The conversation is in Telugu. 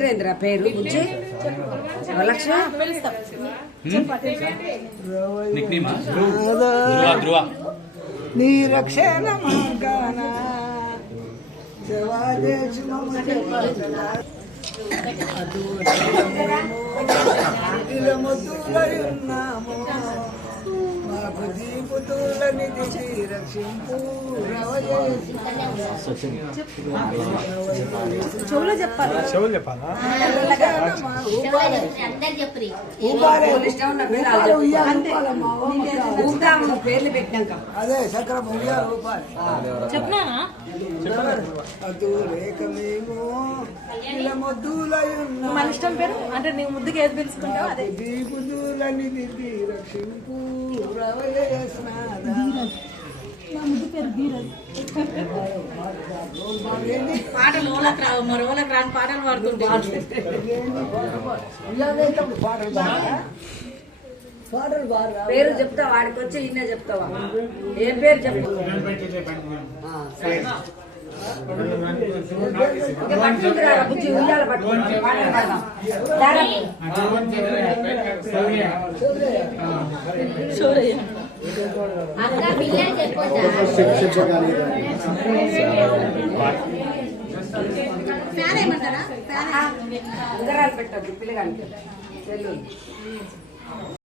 కూతురేంద్ర పేరు బుజ్జి లక్ష్మి నీ రక్షణ మాకు జీపుతులని రక్షింపు చెవులో చెప్పాలి చెవులు చెప్పాలా పేర్లు పెట్టినాక అదే చక్రం చెప్పనా మన ఇష్టం పేరు అంటే నీకు ముద్దుకి ఏది పిలుచుకుంటావు అదే దీపుతులని రక్షింపు పాటలు ఓలకు రావు మరి ఓలకు రాని పాటలు పాడుతుంటే పేరు చెప్తా వాడికి వచ్చి ఈయన చెప్తావా ఏం పేరు చెప్తావు బుజ్జి ఉయ్యాల పట్టుకుంటే పాటలు పాడదాం ఉంగరాలు పెట్టద్దు పిల్లగానికి